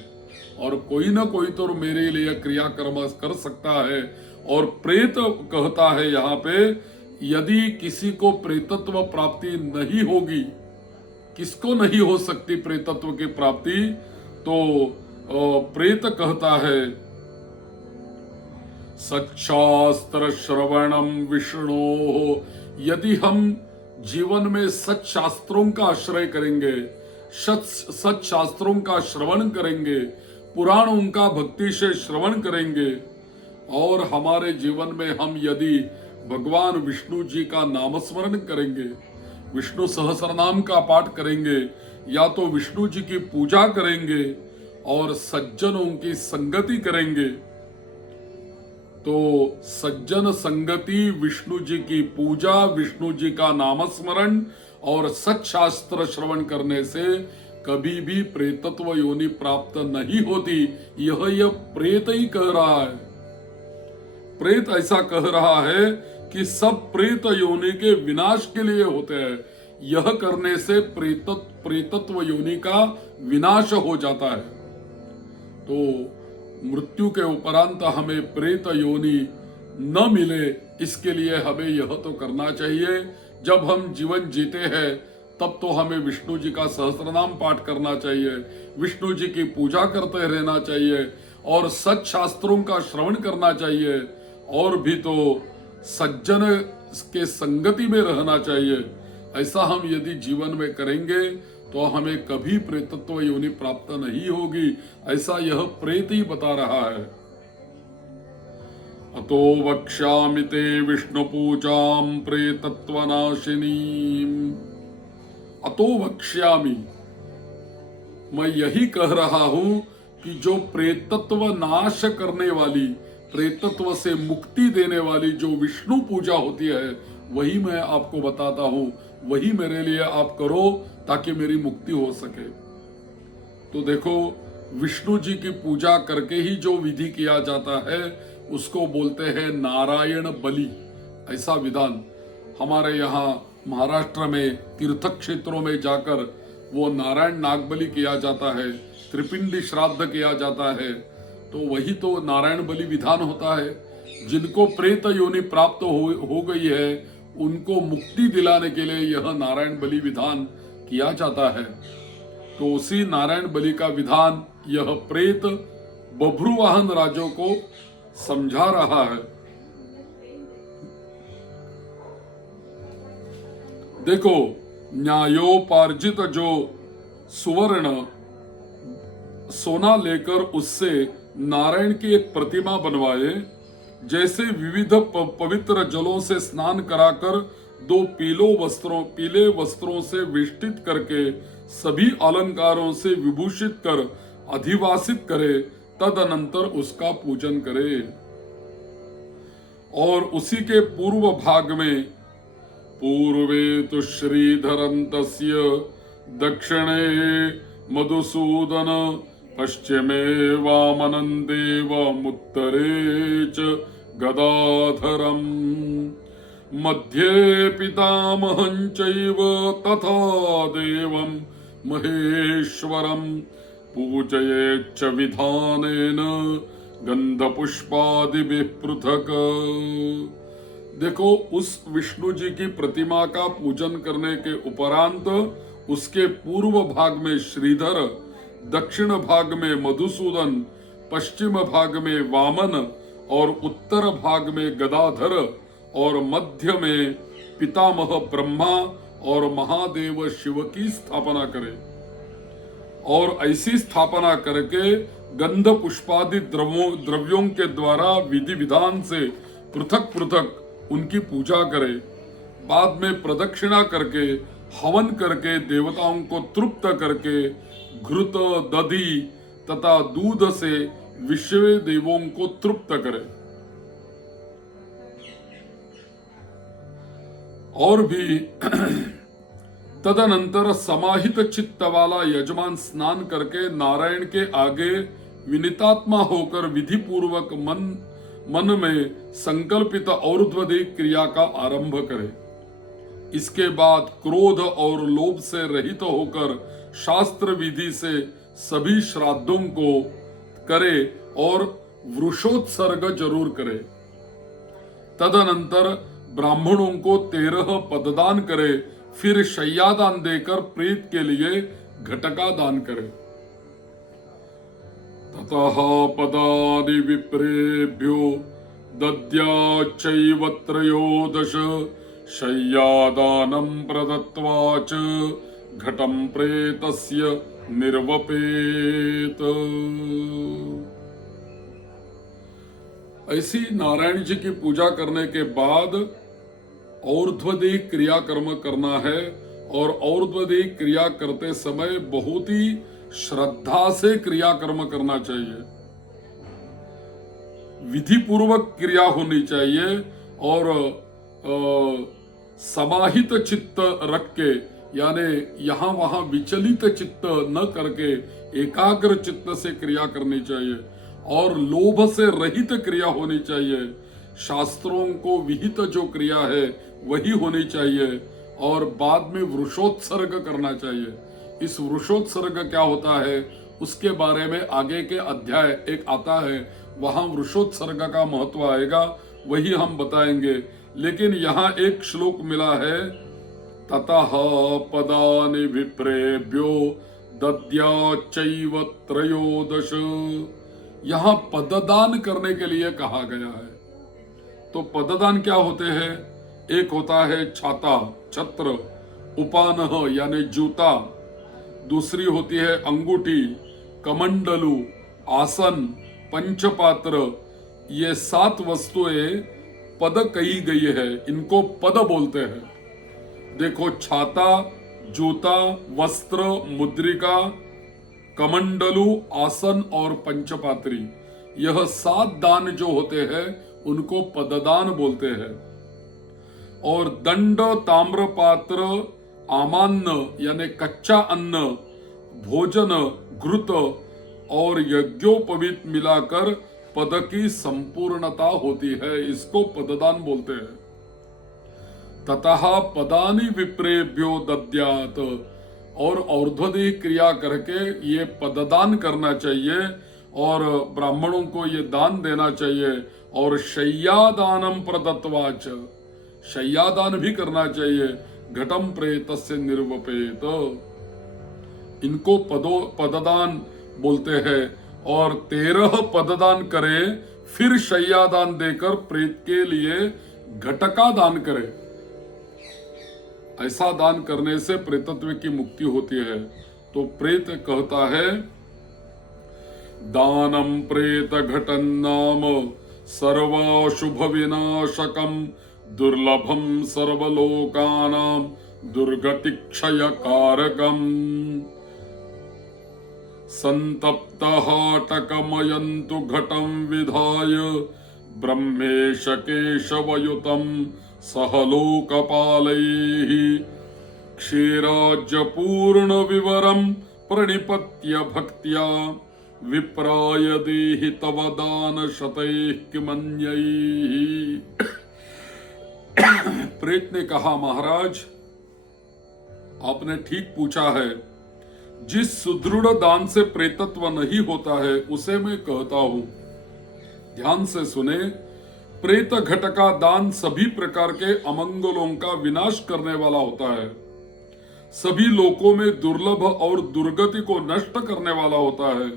और कोई ना कोई तो मेरे लिए क्रियाकर्म कर सकता है। और प्रेत कहता है यहाँ पे, यदि किसी को प्रेतत्व प्राप्ति नहीं होगी, किसको नहीं हो सकती प्रेतत्व की प्राप्ति, तो प्रेत कहता है सच्शास्त्र श्रवणम विष्णु, यदि हम जीवन में सच्शास्त्रों का आश्रय करेंगे, सच्शास्त्रों का श्रवण करेंगे, पुराणों का भक्ति से श्रवण करेंगे और हमारे जीवन में हम यदि भगवान विष्णु जी का नामस्मरण करेंगे, विष्णु सहस्रनाम का पाठ करेंगे या तो विष्णु जी की पूजा करेंगे और सज्जनों की संगति करेंगे, तो सज्जन संगति, विष्णु जी की पूजा, विष्णु जी का नामस्मरण और सच्शास्त्र श्रवण करने से कभी भी प्रेतत्व योनि प्राप्त नहीं होती। यह प्रेत ही कह रहा है। प्रेत ऐसा कह रहा है कि सब प्रेत योनि के विनाश के लिए होते हैं। यह करने से प्रेतत्व योनि का विनाश हो जाता है। तो मृत्यु के उपरांत हमें प्रेत योनि न मिले, इसके लिए हमें यह तो करना चाहिए, जब हम जीवन जीते हैं तब तो हमें विष्णु जी का सहस्त्रनाम पाठ करना चाहिए, विष्णु जी की पूजा करते रहना चाहिए और सच्शास्त्रों का श्रवण करना चाहिए और भी तो सज्जन के संगति में रहना चाहिए। ऐसा हम यदि जीवन में करेंगे तो हमें कभी प्रेतत्व योनि प्राप्त नहीं होगी, ऐसा यह प्रेत ही बता रहा है। अतो वक्ष्यामि ते विष्णु पूजां प्रेतत्वनाशिनी, अतो वक्ष्यामि, मैं यही कह रहा हूं कि जो प्रेतत्व नाश करने वाली, प्रेतत्व से मुक्ति देने वाली जो विष्णु पूजा होती है वही मैं आपको बताता हूं, वही मेरे लिए आप करो ताकि मेरी मुक्ति हो सके। तो देखो, विष्णु जी की पूजा करके ही जो विधि किया जाता है उसको बोलते हैं नारायण बलि। ऐसा विधान हमारे यहाँ महाराष्ट्र में तीर्थ क्षेत्रों में जाकर वो नारायण नागबलि किया जाता है, त्रिपिंडी श्राद्ध किया जाता है, तो वही तो नारायण बलि विधान होता है। जिनको प्रेत योनि प्राप्त हो गई है उनको मुक्ति दिलाने के लिए यह नारायण बलि विधान किया जाता है। तो उसी नारायण बलि का विधान यह प्रेत बभ्रुवाहन राजों को समझा रहा है। देखो, न्यायोपार्जित जो सुवर्ण सोना लेकर उससे नारायण की एक प्रतिमा बनवाए, जैसे विविध पवित्र जलों से स्नान कराकर दो पीले वस्त्रों से वेष्टित करके सभी अलंकारों से विभूषित कर अधिवासित करे, तदनंतर उसका पूजन करे। और उसी के पूर्व भाग में, पूर्वे तो श्रीधरन्तस्य दक्षिणे मधुसूदन पश्चिमे वामनं देवमुत्तरे च गदाधरम् मध्ये पितामहं चैव तथा देवं महेश्वरं पूजयेच्च विधानेन गंधपुष्पादिभिः पृथक। देखो, उस विष्णु जी की प्रतिमा का पूजन करने के उपरांत उसके पूर्व भाग में श्रीधर, दक्षिण भाग में मधुसूदन, पश्चिम भाग में वामन और उत्तर भाग में गदाधर और मध्य में पितामह ब्रह्मा और महादेव शिव की स्थापना करे। और ऐसी स्थापना करके गंध पुष्पादि द्रव्यों के द्वारा विधि विधान से पृथक पृथक उनकी पूजा करे। बाद में प्रदक्षिणा करके हवन करके देवताओं को तृप्त करके घृत दधि तथा दूध से विश्व देवों को तृप्त करे। और भी तदनंतर समाहित चित्त वाला यजमान स्नान करके नारायण के आगे विनितात्मा होकर विधि पूर्वक मन में संकल्पित और्ध्वदेह क्रिया का आरंभ करे। इसके बाद क्रोध और लोभ से रहित होकर शास्त्र विधि से सभी श्राद्धों को करे और वृषोत्सर्ग जरूर करे। तदनंतर ब्राह्मणों को 13 पददान करे, फिर शय्यादान देकर प्रेत के लिए घटका दान करे। ततः पदानि विप्रेभ्यो दद्याच्चैव त्रयोदश शय्यादानं प्रदत्त्वा च घटं प्रेतस्य निर्वपेत। ऐसी नारायण जी की पूजा करने के बाद और्ध्वदेह क्रिया कर्म करना है और और्ध्वदेह क्रिया करते समय बहुत ही श्रद्धा से क्रिया कर्म करना चाहिए, विधि पूर्वक क्रिया होनी चाहिए और समाहित चित्त रख के, यानी यहां वहां विचलित चित्त न करके एकाग्र चित्त से क्रिया करनी चाहिए और लोभ से रहित क्रिया होनी चाहिए। शास्त्रों को विहित जो क्रिया है वही होनी चाहिए और बाद में वृषोत्सर्ग करना चाहिए। इस वृषोत्सर्ग क्या होता है उसके बारे में आगे के अध्याय एक आता है, वहां वृषोत्सर्ग का महत्व आएगा, वही हम बताएंगे। लेकिन यहाँ एक श्लोक मिला है, ततः पदानि विप्रेभ्यो दद्याच्चैव त्रयोदश। यहाँ पददान करने के लिए कहा गया है। तो पददान क्या होते हैं? एक होता है छाता, छत्र, उपानह यानी जूता, दूसरी होती है अंगूठी, कमंडलू, आसन, पंचपात्र। ये 7 वस्तुएं पद कही गई है, इनको पद बोलते हैं। देखो, छाता, जूता, वस्त्र, मुद्रिका, कमंडलू, आसन और पंचपात्री, यह 7 दान जो होते हैं उनको पददान बोलते हैं। और दंड, ताम्रपात्र, आमान्न यानी कच्चा अन्न, भोजन, घृत और यज्ञोपवीत मिलाकर पद की संपूर्णता होती है, इसको पददान बोलते हैं। ततः पदानि विप्रेभ्यो दद्यात्, और और्ध्वदेह क्रिया करके ये पददान करना चाहिए और ब्राह्मणों को ये दान देना चाहिए। और शय्यादानम प्रदत्त्वाच, शय्यादान भी करना चाहिए। घटम प्रेतस्य निर्वपेत, इनको पददान बोलते हैं। और 13 पददान करे, फिर शय्यादान देकर प्रेत के लिए घटका दान करे। ऐसा दान करने से प्रेतत्व की मुक्ति होती है। तो प्रेत कहता है, दानम प्रेत घटन नाम सर्वाशुभ विनाशकम दुर्लभम सर्वलोकानां दुर्गति क्षय कारकम संतप्तहाटकमयन्तु घटं विधाय ब्रह्मेश केशवयुतं सह लोकपालैः क्षीराज्यपूर्ण विवरं प्रणिपत्य भक्त्या विप्राय देहि तव दान शतैः किमन्यैः। प्रेत ने कहा, महाराज आपने ठीक पूछा है, जिस सुदृढ़ दान से प्रेतत्व नहीं होता है उसे मैं कहता हूं। ध्यान से सुने, प्रेत घटका दान सभी प्रकार के अमंगलों का विनाश करने वाला होता है, सभी लोकों में दुर्लभ और दुर्गति को नष्ट करने वाला होता है।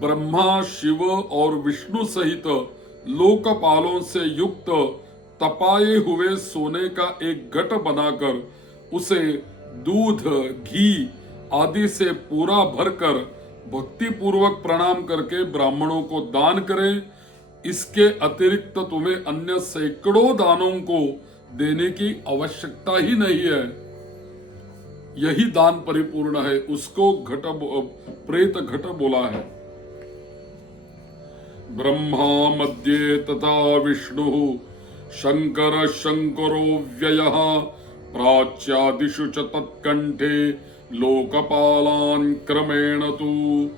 ब्रह्मा, शिव और विष्णु सहित लोकपालों से युक्त तपाए हुए सोने का एक घट बनाकर उसे दूध, घी आदि से पूरा भरकर भक्ति पूर्वक प्रणाम करके ब्राह्मणों को दान करें। इसके अतिरिक्त तुम्हें अन्य सैकड़ों दानों को देने की आवश्यकता ही नहीं है। यही दान परिपूर्ण है, उसको प्रेत घट बोला है। ब्रह्मा मध्ये तथा विष्णु शंकर शंकरो व्ययः प्राच्यादिषु च तत्कंठे लोकपालान् क्रमेण तु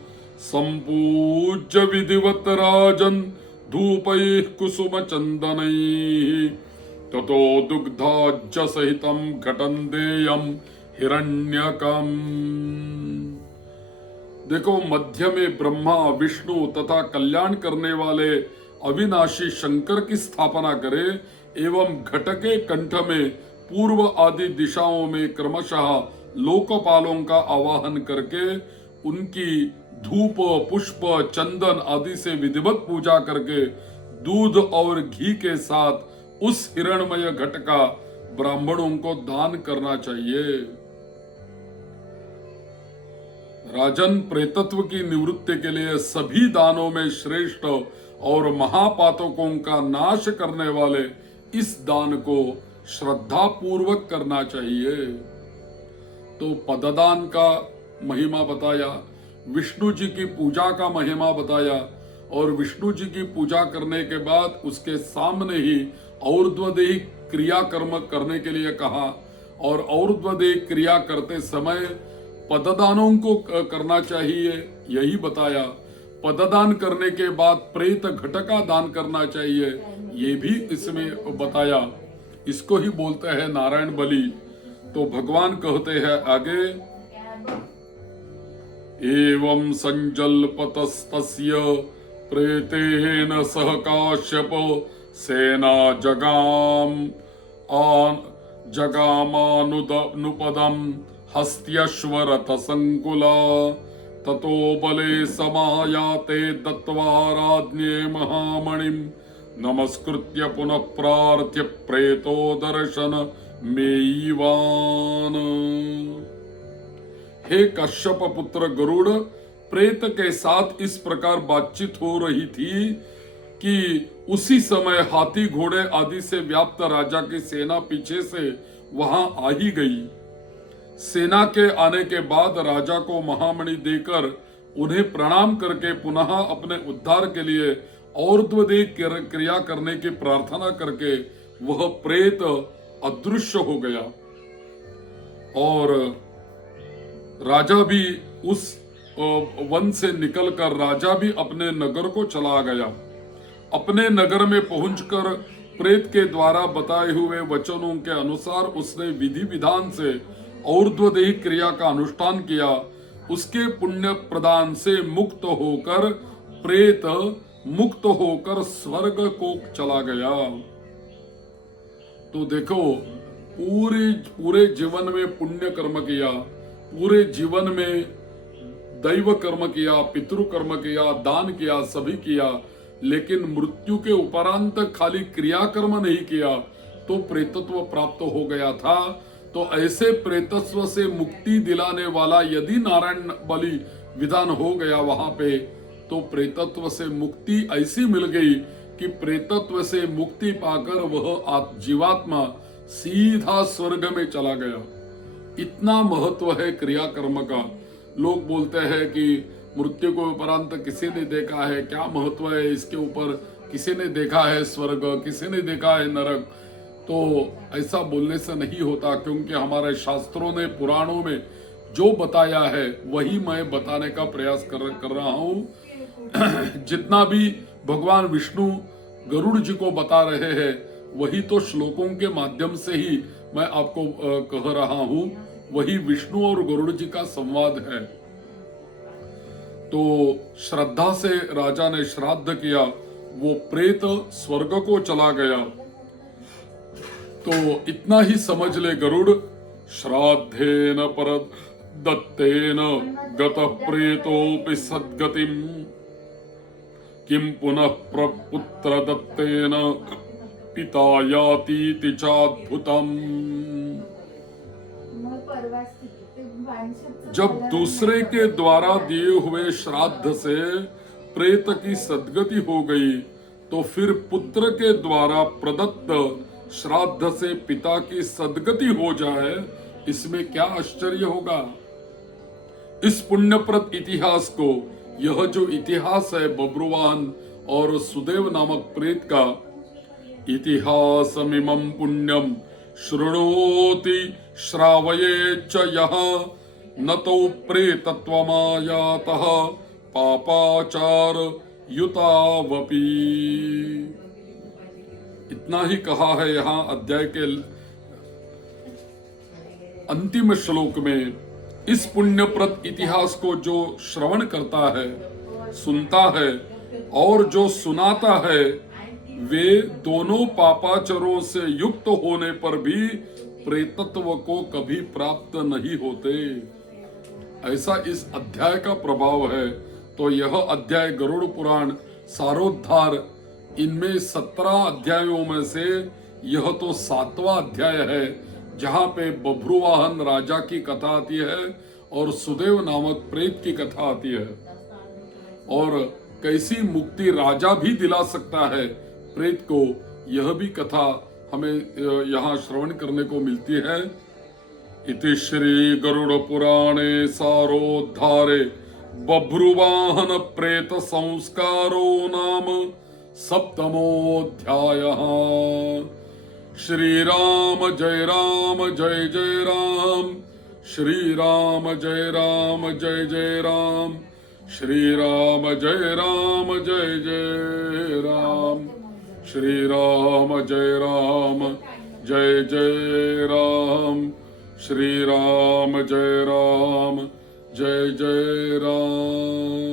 संपूज्य विधिवत राजन् धूपैः कुसुम चंदनैः ततो दुग्धाज्य सहितं घटं देयं हिरण्यकम्। देखो, मध्य में ब्रह्मा विष्णु तथा कल्याण करने वाले अविनाशी शंकर की स्थापना करे एवं घट के कंठ में पूर्व आदि दिशाओं में क्रमशः लोकपालों का आवाहन करके उनकी धूप पुष्प चंदन आदि से विधिवत पूजा करके दूध और घी के साथ उस हिरणमय घट का ब्राह्मणों को दान करना चाहिए। राजन, प्रेतत्व की निवृत्ति के लिए सभी दानों में श्रेष्ठ और महापातकों का नाश करने वाले इस दान को श्रद्धा पूर्वक करना चाहिए। तो पददान का महिमा बताया, विष्णु जी की पूजा का महिमा बताया और विष्णु जी की पूजा करने के बाद उसके सामने ही और्ध्वदेही क्रिया कर्म करने के लिए कहा और और्ध्वदेही क्रिया करते समय पददानों को करना चाहिए, यही बताया। पददान करने के बाद प्रेत घट का दान करना चाहिए, ये भी इसमें बताया। इसको ही बोलते हैं नारायण बलि। तो भगवान कहते हैं आगे, एवं संजल्पतस्तस्य प्रेतेन सह काश्यप सेना जगामानुपदम हस्त्यश्वरथ संकुला ततो बले समायाते दत्त्वा राज्ञे महामणिं नमस्कृत्य पुनः प्रार्थ्य प्रेतो दर्शन मेयीवान। हे कश्यप पुत्र गरुड़, प्रेत के साथ इस प्रकार बातचीत हो रही थी कि उसी समय हाथी घोड़े आदि से व्याप्त राजा की सेना पीछे से वहां आ ही गई। सेना के आने के बाद राजा को महामणि देकर उन्हें प्रणाम करके पुनः अपने उद्धार के लिए और्ध्वदेही क्रिया करने की प्रार्थना करके वह प्रेत अदृश्य हो गया और राजा भी उस वन से निकलकर राजा भी अपने नगर को चला गया। अपने नगर में पहुंचकर प्रेत के द्वारा बताए हुए वचनों के अनुसार उसने विधि विधान से और्ध्वदेही क्रिया का अनुष्ठान किया। उसके पुण्य प्रदान से मुक्त होकर प्रेत मुक्त होकर स्वर्ग को चला गया। तो देखो, पूरे जीवन में पुण्य कर्म किया, पूरे जीवन में दैव कर्म किया, पितृ कर्म किया, दान किया, सभी किया, लेकिन मृत्यु के उपरांत खाली क्रिया कर्म नहीं किया तो प्रेतत्व प्राप्त हो गया था। तो ऐसे प्रेतत्व से मुक्ति दिलाने वाला यदि नारायण बलि विधान हो गया वहां पे, तो प्रेतत्व से मुक्ति ऐसी मिल गई कि प्रेतत्व से मुक्ति पाकर वह जीवात्मा सीधा स्वर्ग में चला गया। इतना महत्व है क्रिया कर्म का। लोग बोलते हैं कि मृत्यु को उपरांत किसी ने देखा है, क्या महत्व है इसके ऊपर, किसी ने देखा है स्वर्ग, किसी ने देखा है नरक। तो ऐसा बोलने से नहीं होता, क्योंकि हमारे शास्त्रों ने पुराणों में जो बताया है वही मैं बताने का प्रयास कर रहा हूँ। जितना भी भगवान विष्णु गरुड़ जी को बता रहे हैं वही तो श्लोकों के माध्यम से ही मैं आपको कह रहा हूँ। वही विष्णु और गरुड़ जी का संवाद है। तो श्रद्धा से राजा ने श्राद्ध किया, वो प्रेत स्वर्ग को चला गया। तो इतना ही समझ ले गरुड़, श्राद्धेन पर दत्तेन गत प्रेतोपि सद्गतिम किम पुनः प्रपुत्र दत्तेन पिता यातीति चाद्भुतम। जब दूसरे के द्वारा दिए हुए श्राद्ध से प्रेत की सद्गति हो गई तो फिर पुत्र के द्वारा प्रदत्त श्राद्ध से पिता की सदगति हो जाए, इसमें क्या आश्चर्य होगा। इस पुण्यप्रद इतिहास को, यह जो इतिहास है बब्रुवाहन और सुदेव नामक प्रेत का, इतिहासमिमं पुण्यम शृणोति श्रावयेच्च यः न तो प्रेतत्वमायातः पापाचार युतावपि। इतना ही कहा है यहाँ अध्याय के अंतिम श्लोक में। इस पुण्यप्रद इतिहास को जो श्रवण करता है, सुनता है और जो सुनाता है, वे दोनों पापाचरों से युक्त होने पर भी प्रेतत्व को कभी प्राप्त नहीं होते। ऐसा इस अध्याय का प्रभाव है। तो यह अध्याय गरुड़ पुराण सारोद्धार, इनमें 17 अध्यायों में से यह तो 7वां अध्याय है, जहाँ पे बभ्रुवाहन राजा की कथा आती है और सुदेव नामक प्रेत की कथा आती है, और कैसी मुक्ति राजा भी दिला सकता है प्रेत को, यह भी कथा हमें यहाँ श्रवण करने को मिलती है। इति श्री गरुड़ पुराणे सारोद्धारे बभ्रुवाहन प्रेत संस्कारो नाम 7मोऽध्यायः। श्री राम जय जय राम, श्री राम जय जय राम, श्री राम जय जय राम, श्री राम जय जय राम, श्री राम जय राम।